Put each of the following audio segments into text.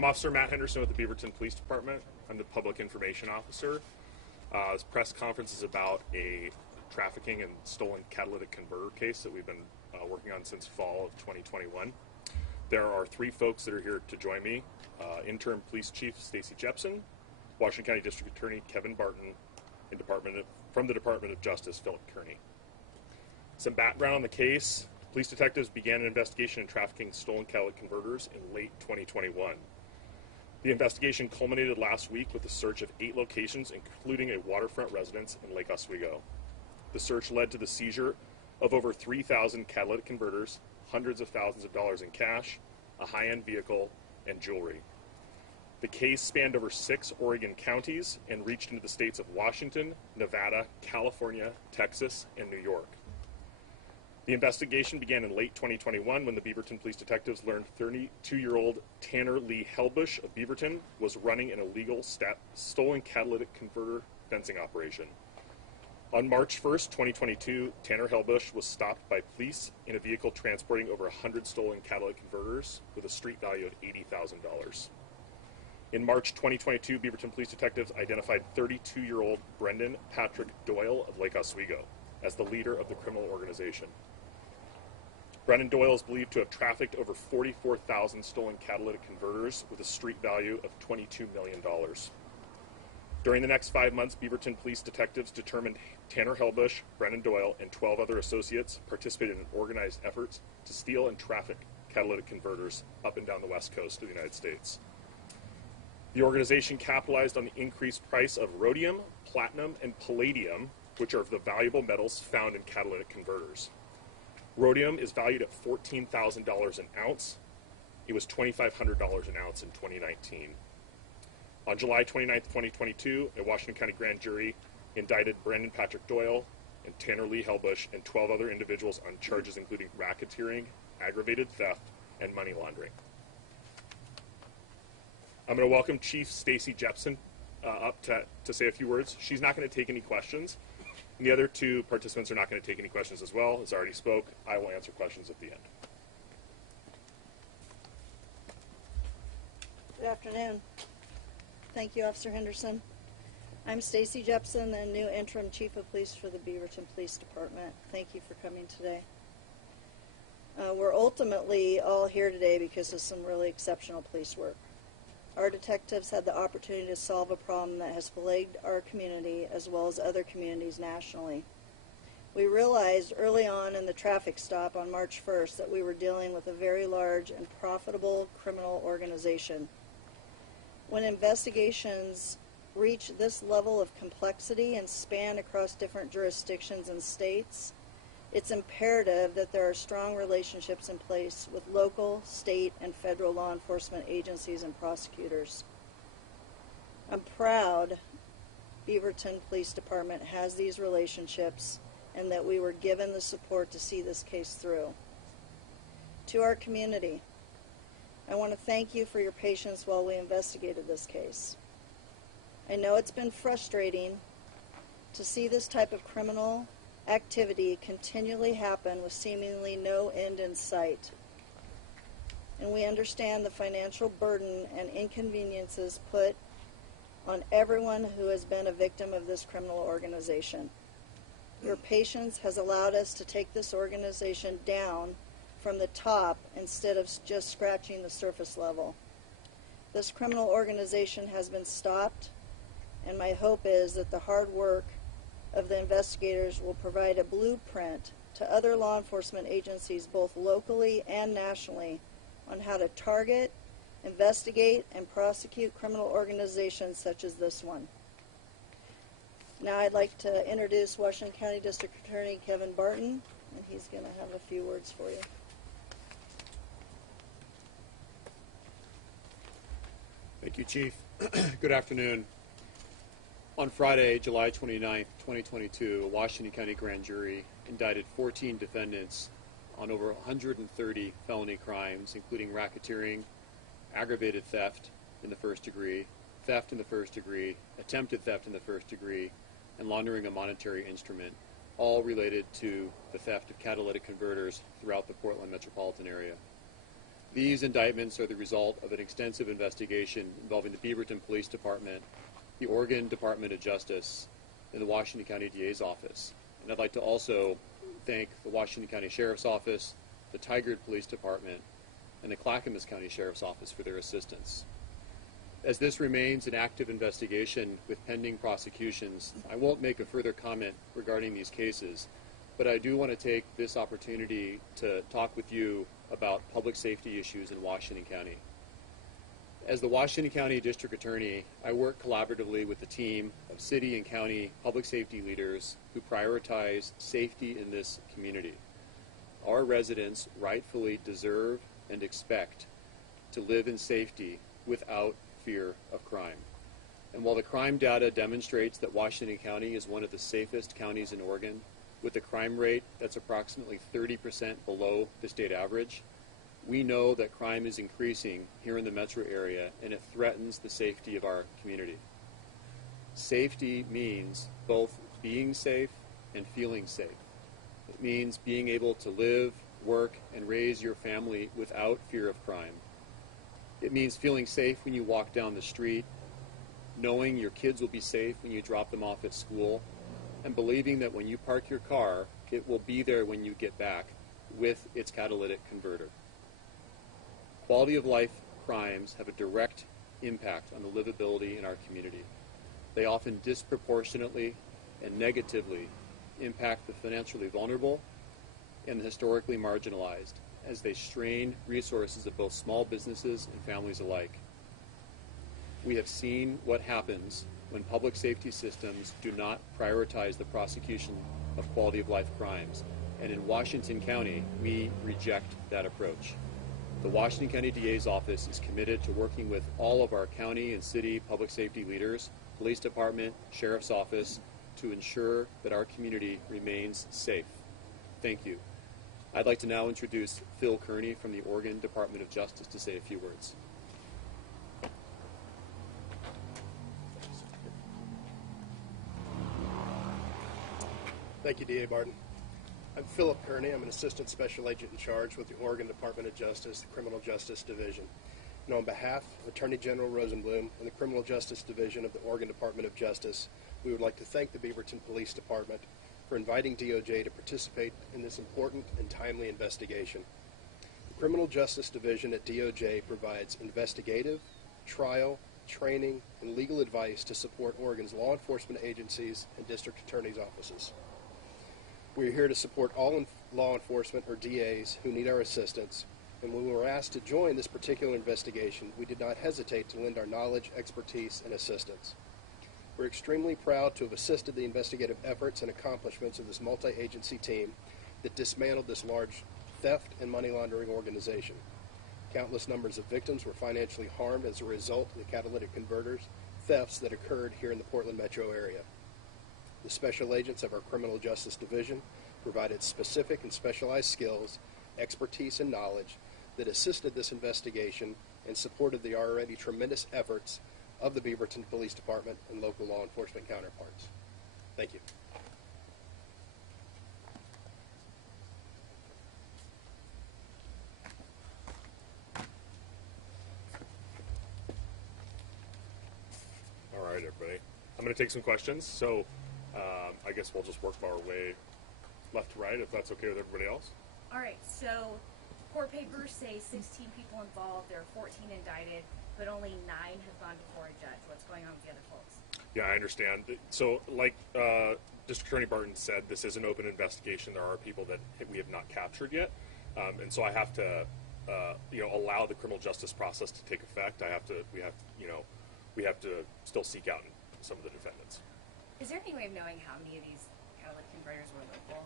I'm Officer Matt Henderson with the Beaverton Police Department. I'm the Public Information Officer. This press conference is about a trafficking and stolen catalytic converter case that we've been working on since fall of 2021. There are three folks that are here to join me. Interim Police Chief Stacy Jepson, Washington County District Attorney Kevin Barton, and from the Department of Justice, Philip Kearney. Some background on the case. Police detectives began an investigation in trafficking stolen catalytic converters in late 2021. The investigation culminated last week with the search of 8 locations, including a waterfront residence in Lake Oswego. The search led to the seizure of over 3,000 catalytic converters, hundreds of thousands of dollars in cash, a high-end vehicle, and jewelry. The case spanned over 6 Oregon counties and reached into the states of Washington, Nevada, California, Texas, and New York. The investigation began in late 2021 when the Beaverton police detectives learned 32-year-old Tanner Lee Helbush of Beaverton was running an illegal stolen catalytic converter fencing operation. On March 1st, 2022, Tanner Helbush was stopped by police in a vehicle transporting over 100 stolen catalytic converters with a street value of $80,000. In March 2022, Beaverton police detectives identified 32-year-old Brendan Patrick Doyle of Lake Oswego as the leader of the criminal organization. Brendan Doyle is believed to have trafficked over 44,000 stolen catalytic converters with a street value of $22 million. During the next 5 months, Beaverton police detectives determined Tanner Helbush, Brendan Doyle, and 12 other associates participated in organized efforts to steal and traffic catalytic converters up and down the west coast of the United States. The organization capitalized on the increased price of rhodium, platinum, and palladium, which are the valuable metals found in catalytic converters. Rhodium is valued at $14,000 an ounce. It was $2,500 an ounce in 2019. On July 29, 2022, a Washington County grand jury indicted Brendan Patrick Doyle and Tanner Lee Helbush and 12 other individuals on charges including racketeering, aggravated theft, and money laundering. I'm going to welcome Chief Stacy Jepson up to say a few words. She's not going to take any questions. And the other 2 participants are not going to take any questions as well. As I already spoke, I will answer questions at the end. Good afternoon. Thank you, Officer Henderson. I'm Stacy Jepson, the new Interim Chief of Police for the Beaverton Police Department. Thank you for coming today. We're ultimately all here today because of some really exceptional police work. Our detectives had the opportunity to solve a problem that has plagued our community as well as other communities nationally. We realized early on in the traffic stop on March 1st that we were dealing with a very large and profitable criminal organization. When investigations reach this level of complexity and span across different jurisdictions and states, it's imperative that there are strong relationships in place with local, state, and federal law enforcement agencies and prosecutors. I'm proud Beaverton Police Department has these relationships and that we were given the support to see this case through. To our community, I want to thank you for your patience while we investigated this case. I know it's been frustrating to see this type of criminal activity continually happen with seemingly no end in sight. And we understand the financial burden and inconveniences put on everyone who has been a victim of this criminal organization. Your patience has allowed us to take this organization down from the top instead of just scratching the surface level. This criminal organization has been stopped, and my hope is that the hard work of the investigators will provide a blueprint to other law enforcement agencies both locally and nationally on how to target, investigate, and prosecute criminal organizations such as this one. Now I'd like to introduce Washington County District Attorney Kevin Barton, and he's going to have a few words for you. Thank you, Chief. Good afternoon. On Friday, July 29th, 2022, a Washington County grand jury indicted 14 defendants on over 130 felony crimes, including racketeering, aggravated theft in the first degree, theft in the first degree, attempted theft in the first degree, and laundering a monetary instrument, all related to the theft of catalytic converters throughout the Portland metropolitan area. These indictments are the result of an extensive investigation involving the Beaverton Police Department, the Oregon Department of Justice, and the Washington County DA's office. And I'd like to also thank the Washington County Sheriff's Office, the Tigard Police Department, and the Clackamas County Sheriff's Office for their assistance. As this remains an active investigation with pending prosecutions, I won't make a further comment regarding these cases, but I do want to take this opportunity to talk with you about public safety issues in Washington County. As the Washington County District Attorney, I work collaboratively with a team of city and county public safety leaders who prioritize safety in this community. Our residents rightfully deserve and expect to live in safety without fear of crime. And while the crime data demonstrates that Washington County is one of the safest counties in Oregon, with a crime rate that's approximately 30% below the state average, we know that crime is increasing here in the metro area, and it threatens the safety of our community. Safety means both being safe and feeling safe. It means being able to live, work, and raise your family without fear of crime. It means feeling safe when you walk down the street, knowing your kids will be safe when you drop them off at school, and believing that when you park your car, it will be there when you get back with its catalytic converter. Quality of life crimes have a direct impact on the livability in our community. They often disproportionately and negatively impact the financially vulnerable and the historically marginalized as they strain resources of both small businesses and families alike. We have seen what happens when public safety systems do not prioritize the prosecution of quality of life crimes. And in Washington County, we reject that approach. The Washington County DA's office is committed to working with all of our county and city public safety leaders, police department, sheriff's office, to ensure that our community remains safe. Thank you. I'd like to now introduce Phil Kearney from the Oregon Department of Justice to say a few words. Thank you, DA Barton. I'm Philip Kearney. I'm an Assistant Special Agent in charge with the Oregon Department of Justice, the Criminal Justice Division. And on behalf of Attorney General Rosenblum and the Criminal Justice Division of the Oregon Department of Justice, we would like to thank the Beaverton Police Department for inviting DOJ to participate in this important and timely investigation. The Criminal Justice Division at DOJ provides investigative, trial, training, and legal advice to support Oregon's law enforcement agencies and district attorneys' offices. We are here to support all law enforcement or DAs who need our assistance, and when we were asked to join this particular investigation, we did not hesitate to lend our knowledge, expertise, and assistance. We're extremely proud to have assisted the investigative efforts and accomplishments of this multi-agency team that dismantled this large theft and money laundering organization. Countless numbers of victims were financially harmed as a result of the catalytic converters thefts that occurred here in the Portland metro area. The special agents of our Criminal Justice Division provided specific and specialized skills, expertise, and knowledge that assisted this investigation and supported the already tremendous efforts of the Beaverton Police Department and local law enforcement counterparts. Thank you. All right, everybody. I'm going to take some questions. So I guess we'll just work our way left to right, if that's okay with everybody else. All right, so court papers say 16 people involved. There are 14 indicted, but only 9 have gone before a judge. What's going on with the other folks? Yeah, I understand. So like District Attorney Barton said, this is an open investigation. There are people that we have not captured yet. And so I have to allow the criminal justice process to take effect. We have to still seek out some of the defendants. Is there any way of knowing how many of these catalytic converters were local?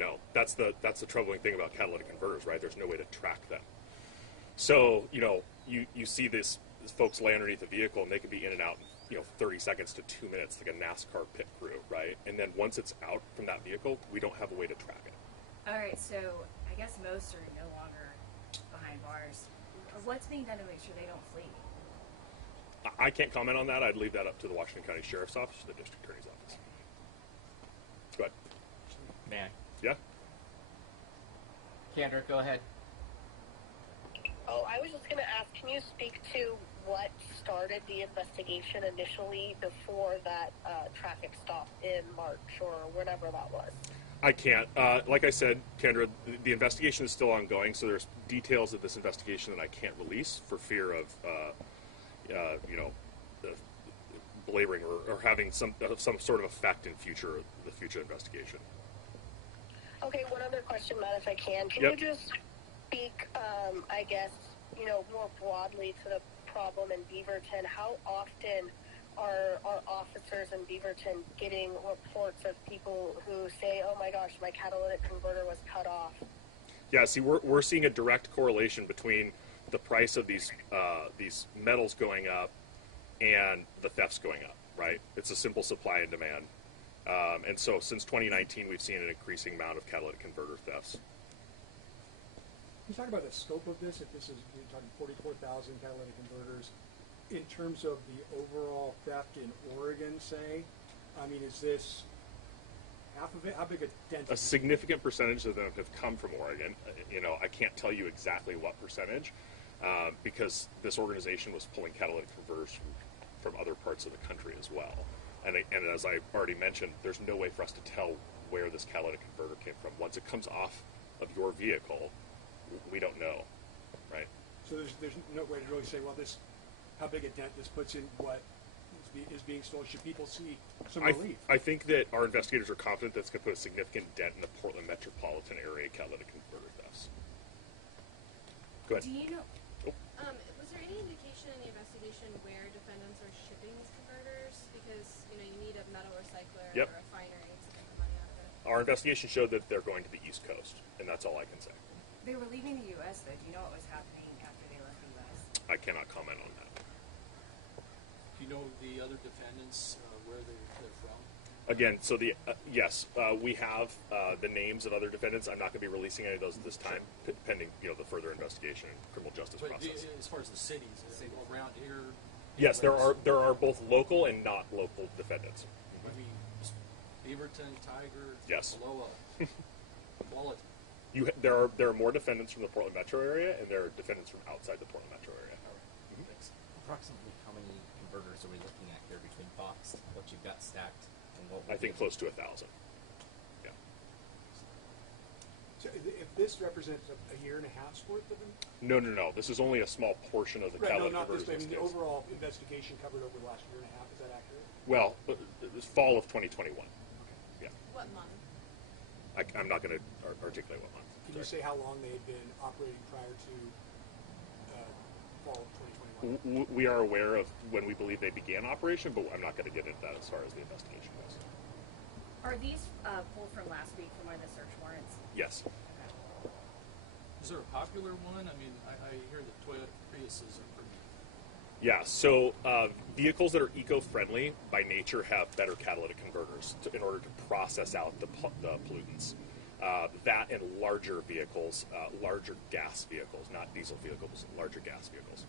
No, that's the troubling thing about catalytic converters, right? There's no way to track them. So, you see this folks lay underneath a vehicle and they can be in and out in 30 seconds to 2 minutes, like a NASCAR pit crew, right? And then once it's out from that vehicle, we don't have a way to track it. All right, so I guess most are no longer behind bars. What's being done to make sure they don't flee? I can't comment on that. I'd leave that up to the Washington County Sheriff's Office or the District Attorney's Office. Go ahead. May I? Yeah? Kendrick, go ahead. Oh, I was just going to ask, can you speak to what started the investigation initially before that traffic stop in March or whenever that was? I can't. Like I said, Kendra, the investigation is still ongoing, so there's details of this investigation that I can't release for fear of, belaboring or having some sort of effect in the future investigation. Okay, one other question, Matt, if I can. Can Yep. you just speak, I guess, more broadly to the problem in Beaverton? How often are officers in Beaverton getting reports of people who say, oh my gosh, my catalytic converter was cut off? Yeah, see, we're seeing a direct correlation between the price of these metals going up and the thefts going up, right? It's a simple supply and demand. And so since 2019, we've seen an increasing amount of catalytic converter thefts. Can you talk about the scope of this? If this is, you're talking 44,000 catalytic converters, in terms of the overall theft in Oregon, say, I mean, is this half of it? How big a dent? A significant percentage of them have come from Oregon. I can't tell you exactly what percentage, because this organization was pulling catalytic converters from other parts of the country as well. And as I already mentioned, there's no way for us to tell where this catalytic converter came from. Once it comes off of your vehicle, we don't know, right? So there's no way to really say, well, how big a dent this puts in what is being stolen. Should people see some relief? I think that our investigators are confident that's going to put a significant dent in the Portland metropolitan area catalytic converter thefts. Go ahead. Do you know? Was there any indication in the investigation where defendants are shipping these converters? Because, you need a metal recycler Yep. or a refinery to make the money out of it. Our investigation showed that they're going to the East Coast, and that's all I can say. They were leaving the U.S., though. Do you know what was happening after they left the U.S.? I cannot comment on that. Do you know the other defendants, where they're from? Again, so yes, we have the names of other defendants. I'm not going to be releasing any of those at this time, pending the further investigation and criminal justice But process. as far as the cities, around here? Yes, there are both local and not local defendants. I mean, Beaverton, Tiger, Yes. Aloha, Wallet. There are more defendants from the Portland metro area, and there are defendants from outside the Portland metro area. Thanks. Approximately how many converters are we looking at here between boxed, what you've got stacked, and what I think close to 1,000. Yeah. So if this represents a year and a half's worth of them? No. This is only a small portion of the Right, catalytic no, not this, converters. but I mean, the overall investigation covered over the last year and a half. Is that accurate? Well, this fall of 2021. Yeah. What month? I'm not going to articulate what month. Can you say how long they had been operating prior to fall of 2021? We are aware of when we believe they began operation, but I'm not going to get into that as far as the investigation goes. Are these pulled from last week from one of the search warrants? Yes. Is there a popular one? I mean, I hear that Toyota Priuses are pretty... Yeah, so vehicles that are eco-friendly by nature have better catalytic converters in order to process out the pollutants. That and larger vehicles, larger gas vehicles, not diesel vehicles, larger gas vehicles.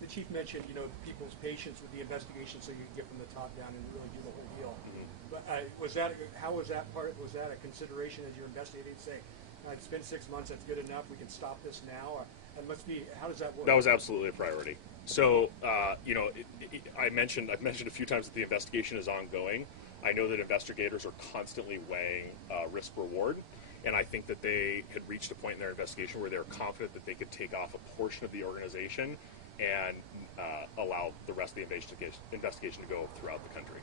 The chief mentioned, people's patience with the investigation, so you can get from the top down and really do the whole deal. But was that a consideration as you're investigating? Say, it's been 6 months, that's good enough. We can stop this now. How does that work? That was absolutely a priority. So, I've mentioned a few times that the investigation is ongoing. I know that investigators are constantly weighing risk-reward, and I think that they had reached a point in their investigation where they were confident that they could take off a portion of the organization and allow the rest of the investigation to go throughout the country.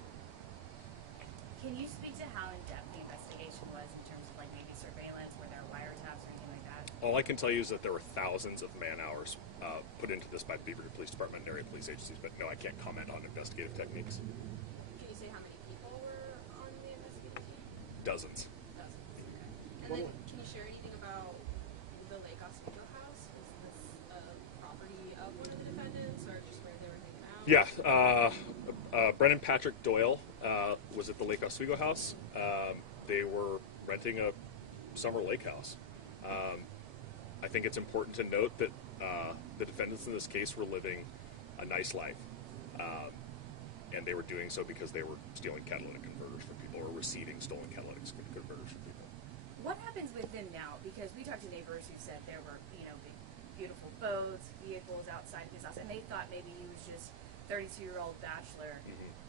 Can you speak to how in-depth the investigation was in terms of maybe surveillance, were there wiretaps or anything like that? All I can tell you is that there were thousands of man-hours put into this by the Beaverton Police Department and area police agencies, but no, I can't comment on investigative techniques. Can you say how many people were on the investigative team? Dozens. Dozens, okay. And then, can you share anything about the Lake Oswego house? Was this a property of one of the defendants, or just where they were hanging out? Yeah, Brennan Patrick Doyle was at the Lake Oswego house. They were renting a summer lake house. I think it's important to note that the defendants in this case were living a nice life, and they were doing so because they were stealing catalytic converters from people or receiving stolen catalytic converters from people. What happens with them now? Because we talked to neighbors who said there were, beautiful boats, vehicles outside his house, and they thought maybe he was just 32-year-old bachelor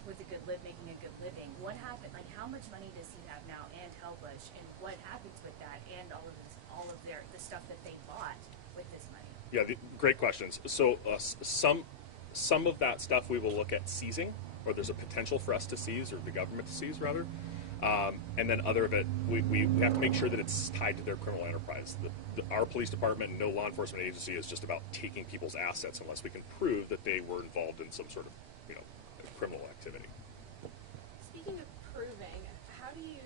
with a good making a good living. What happened? Like, how much money does he have now, and Hellbush, and what happens with that, and all of the stuff that they bought with this money? Yeah, great questions. So some of that stuff we will look at seizing, or there's a potential for us to seize, or the government to seize rather. And then other of it, we have to make sure that it's tied to their criminal enterprise. Our police department and no law enforcement agency is just about taking people's assets unless we can prove that they were involved in some sort of, criminal activity. Speaking of proving, how do you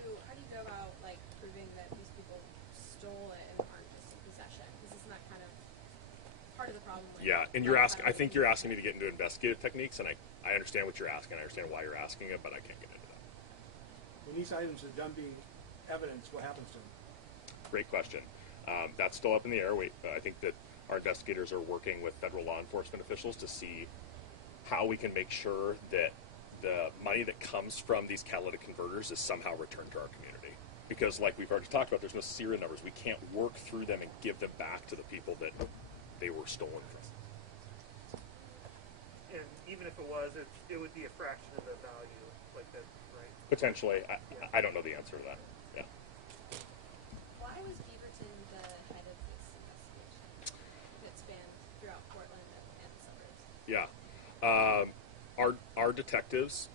go about like proving that these people stole it and aren't just in possession? Because isn't that kind of part of the problem? Yeah, and I think you're asking me to get into investigative techniques, and I understand what you're asking. I understand why you're asking it, but I can't get into that. When these items are done being evidence, what happens to them? Great question. That's still up in the air. I think that our investigators are working with federal law enforcement officials to see how we can make sure that the money that comes from these catalytic converters is somehow returned to our community. Because like we've already talked about, there's no serial numbers. We can't work through them and give them back to the people that they were stolen from. And even if it was, it would be a fraction of the value, like that, right? Potentially. I don't know the answer to that. Yeah. Why was Beaverton the head of this investigation that spanned throughout Portland and the suburbs? Yeah. Our detectives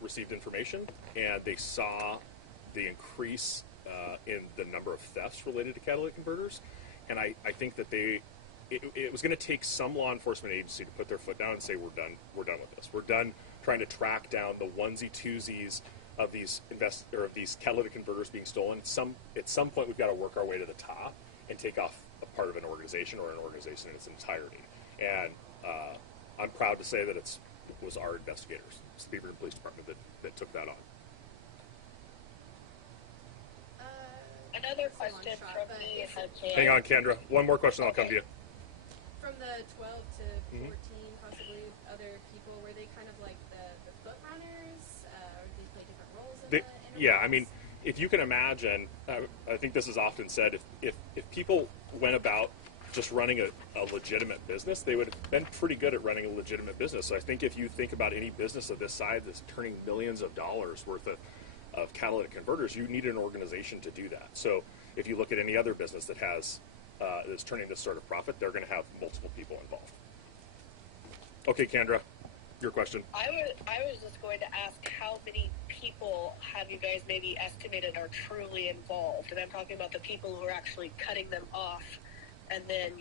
received information, and they saw the increase in the number of thefts related to catalytic converters, and I think that it was going to take some law enforcement agency to put their foot down and say, we're done with this. We're done trying to track down the onesie-twosies of these catalytic converters being stolen. At some point, we've got to work our way to the top and take off a part of an organization or an organization in its entirety. And I'm proud to say that it was our investigators, it's the Beaverton Police Department, that took that on. Another question from me has been... Hang on, Kendra. One more question, I'll come to you. From the 12 to 14, possibly other people, were they kind of like the foot runners, or did they play different roles in the interviews? Yeah, I mean, if you can imagine, I think this is often said, if people went about just running a legitimate business, they would have been pretty good at running a legitimate business. So I think if you think about any business of this size that's turning millions of dollars worth of catalytic converters, you need an organization to do that. So if you look at any other business that has that's turning this sort of profit, they're going to have multiple people involved. Okay, Kendra, your question. I was just going to ask, how many people have you guys maybe estimated are truly involved? And I'm talking about the people who are actually cutting them off and then,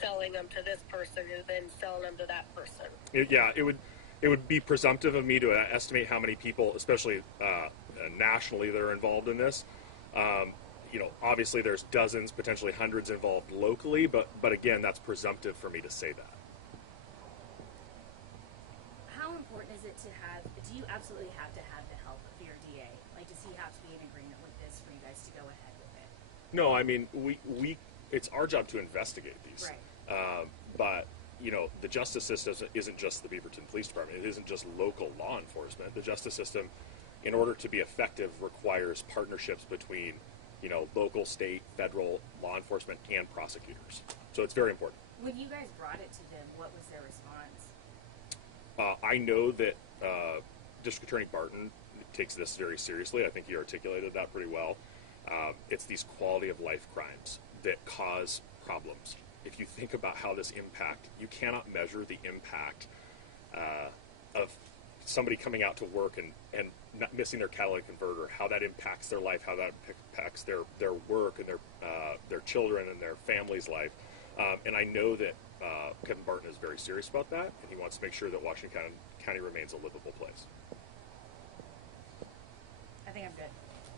selling them to this person and then selling them to that person. It would be presumptive of me to estimate how many people, especially nationally, that are involved in this. Obviously there's dozens, potentially hundreds involved locally, but again, that's presumptive for me to say that. How important is it do you absolutely have to have the help of your DA? Like, does he have to be in agreement with this for you guys to go ahead with it? No, I mean, it's our job to investigate these. Right. But, the justice system isn't just the Beaverton Police Department. It isn't just local law enforcement. The justice system, in order to be effective, requires partnerships between, local, state, federal law enforcement and prosecutors. So it's very important. When you guys brought it to them, what was their response? I know that District Attorney Barton takes this very seriously. I think he articulated that pretty well. It's these quality of life crimes that cause problems. If you think about how this impact, you cannot measure the impact of somebody coming out to work and not missing their catalytic converter, how that impacts their life, how that impacts their work and their children and their family's life. And I know that Kevin Barton is very serious about that, and he wants to make sure that Washington County remains a livable place. I think I'm good.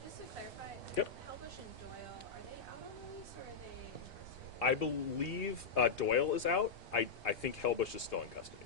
Just to clarify, Yep. Hellbush and Doyle, are they out on release or are they incarcerated? I believe Doyle is out. I think Hellbush is still in custody.